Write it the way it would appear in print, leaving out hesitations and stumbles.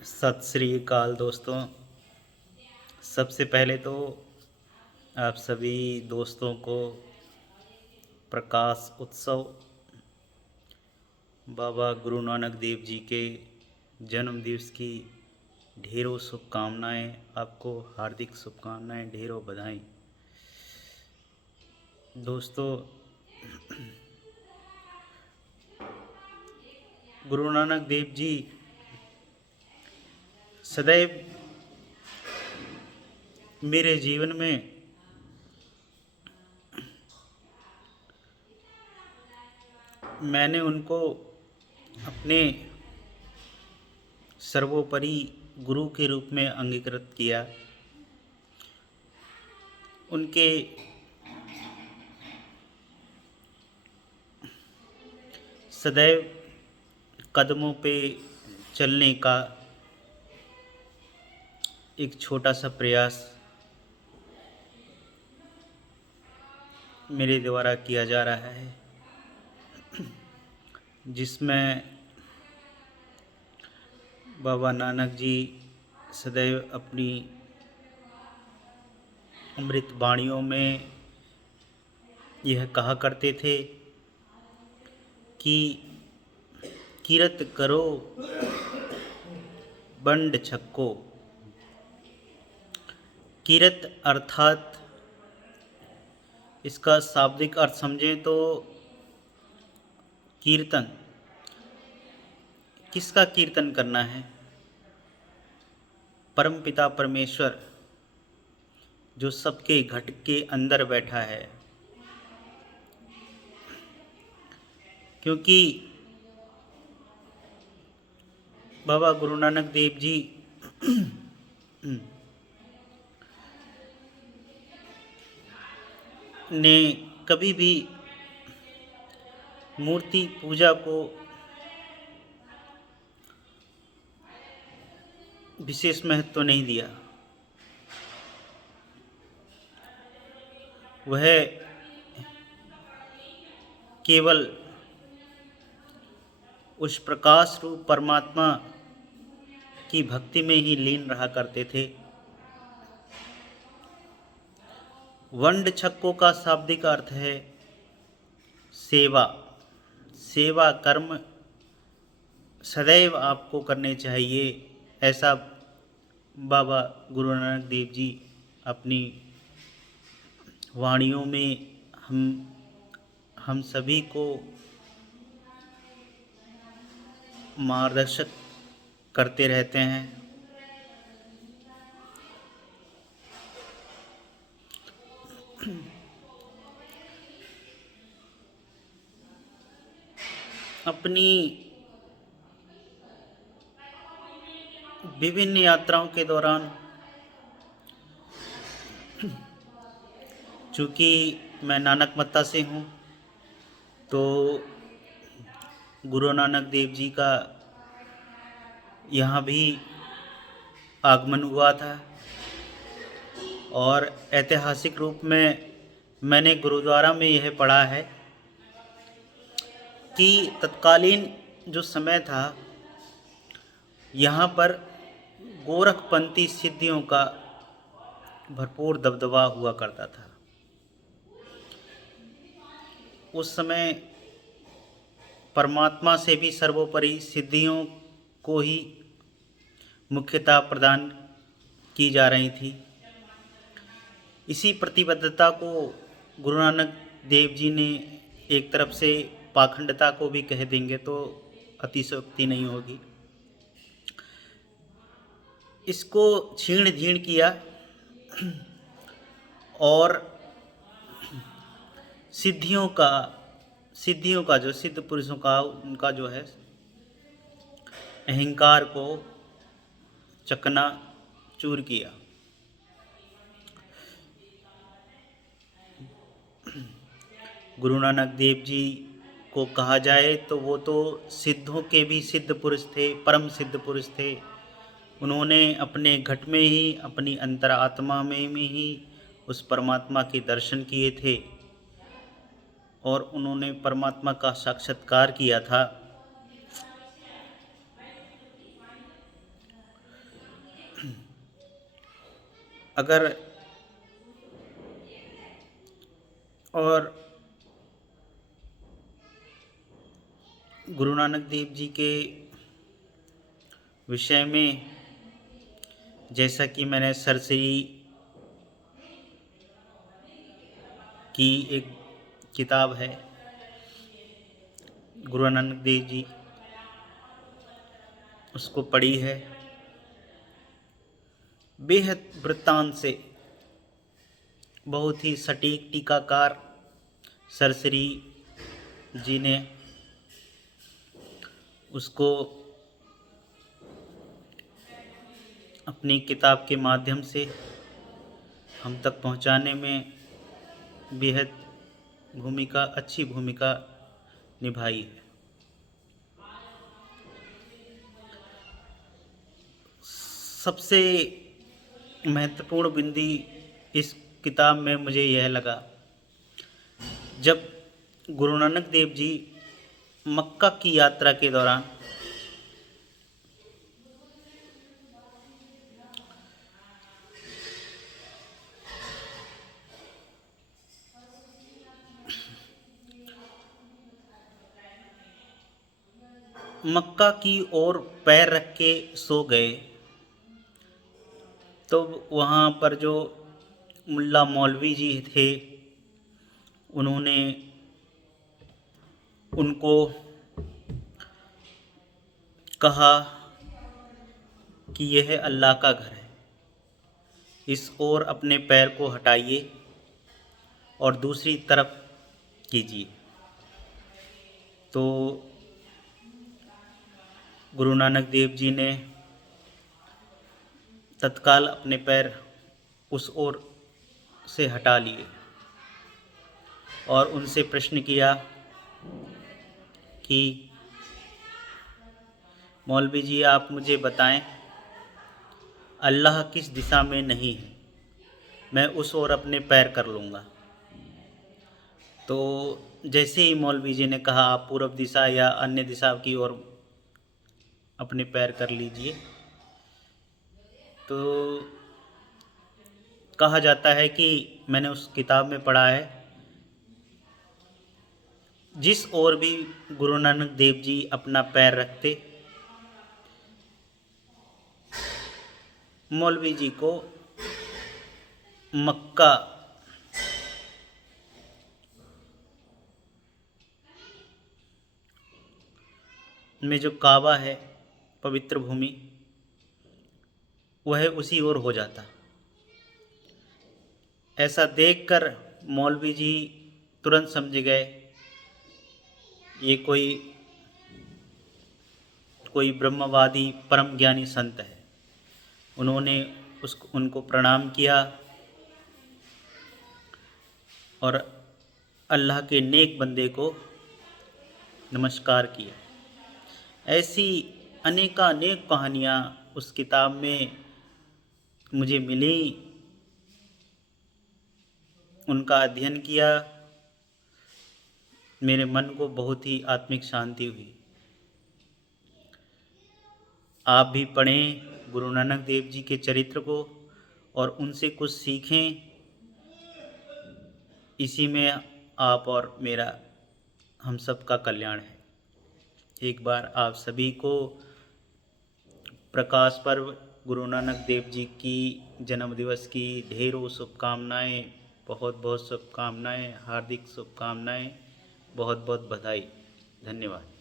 सत श्री अकाल दोस्तों। सबसे पहले तो आप सभी दोस्तों को प्रकाश उत्सव बाबा गुरु नानक देव जी के जन्म दिवस की ढेरों शुभकामनाएं। आपको हार्दिक शुभकामनाएं, ढेरों बधाई। दोस्तों, गुरु नानक देव जी सदैव मेरे जीवन में मैंने उनको अपने सर्वोपरि गुरु के रूप में अंगीकृत किया। उनके सदैव कदमों पे चलने का एक छोटा सा प्रयास मेरे द्वारा किया जा रहा है, जिसमें बाबा नानक जी सदैव अपनी अमृत वाणियों में यह कहा करते थे कि कीरत करो बंड छक्को। कीरत अर्थात इसका शाब्दिक अर्थ समझें तो कीर्तन। किसका कीर्तन करना है? परमपिता परमेश्वर जो सबके घट के अंदर बैठा है। क्योंकि बाबा गुरु नानक देव जी ने कभी भी मूर्ति पूजा को विशेष महत्व नहीं दिया। वह केवल उस प्रकाश रूप परमात्मा की भक्ति में ही लीन रहा करते थे। वंड छक्कों का शाब्दिक अर्थ है सेवा। सेवा कर्म सदैव आपको करने चाहिए, ऐसा बाबा गुरु नानक देव जी अपनी वाणियों में हम सभी को मार्गदर्शक करते रहते हैं। अपनी विभिन्न यात्राओं के दौरान, चूँकि मैं नानक मत्ता से हूँ, तो गुरु नानक देव जी का यहाँ भी आगमन हुआ था और ऐतिहासिक रूप में मैंने गुरुद्वारा में यह पढ़ा है कि तत्कालीन जो समय था, यहाँ पर गोरखपंथी सिद्धियों का भरपूर दबदबा हुआ करता था। उस समय परमात्मा से भी सर्वोपरि सिद्धियों को ही मुख्यता प्रदान की जा रही थी। इसी प्रतिबद्धता को गुरु नानक देव जी ने एक तरफ से पाखंडता को भी कह देंगे तो अतिशयोक्ति नहीं होगी। इसको छीण झीण किया और सिद्धियों का जो सिद्ध पुरुषों का उनका जो है अहंकार को चकना चूर किया। गुरु नानक देव जी को कहा जाए तो वो तो सिद्धों के भी सिद्ध पुरुष थे, परम सिद्ध पुरुष थे। उन्होंने अपने घट में ही, अपनी अंतरात्मा में ही उस परमात्मा के दर्शन किए थे और उन्होंने परमात्मा का साक्षात्कार किया था। अगर और गुरु नानक देव जी के विषय में, जैसा कि मैंने सरसरी की एक किताब है गुरु नानक देव जी, उसको पढ़ी है। बेहद वृत्तांत से बहुत ही सटीक टीकाकार सरसरी जी ने उसको अपनी किताब के माध्यम से हम तक पहुंचाने में बेहद अच्छी भूमिका निभाई है। सबसे महत्वपूर्ण बिंदु इस किताब में मुझे यह लगा, जब गुरु नानक देव जी मक्का की यात्रा के दौरान मक्का की ओर पैर रख के सो गए, तो वहाँ पर जो मुल्ला मौलवी जी थे उन्होंने उनको कहा कि यह अल्लाह का घर है, इस ओर अपने पैर को हटाइए और दूसरी तरफ कीजिए। तो गुरु नानक देव जी ने तत्काल अपने पैर उस ओर से हटा लिए और उनसे प्रश्न किया कि मौलवी जी, आप मुझे बताएं, अल्लाह किस दिशा में नहीं है, मैं उस ओर अपने पैर कर लूँगा। तो जैसे ही मौलवी जी ने कहा आप पूर्व दिशा या अन्य दिशा की ओर अपने पैर कर लीजिए, तो कहा जाता है कि मैंने उस किताब में पढ़ा है, जिस ओर भी गुरु नानक देव जी अपना पैर रखते, मौलवी जी को मक्का में जो काबा है, पवित्र भूमि, वह उसी ओर हो जाता। ऐसा देखकर मौलवी जी तुरंत समझ गए ये कोई ब्रह्मवादी परम ज्ञानी संत है। उन्होंने उनको प्रणाम किया और अल्लाह के नेक बंदे को नमस्कार किया। ऐसी अनेकानेक कहानियाँ उस किताब में मुझे मिली। उनका अध्ययन किया, मेरे मन को बहुत ही आत्मिक शांति हुई। आप भी पढ़ें गुरु नानक देव जी के चरित्र को और उनसे कुछ सीखें। इसी में आप और मेरा, हम सब का कल्याण है। एक बार आप सभी को प्रकाश पर्व गुरु नानक देव जी की जन्म दिवस की ढेरों शुभकामनाएं, बहुत बहुत शुभकामनाएं, हार्दिक शुभकामनाएं, बहुत बहुत बधाई। धन्यवाद।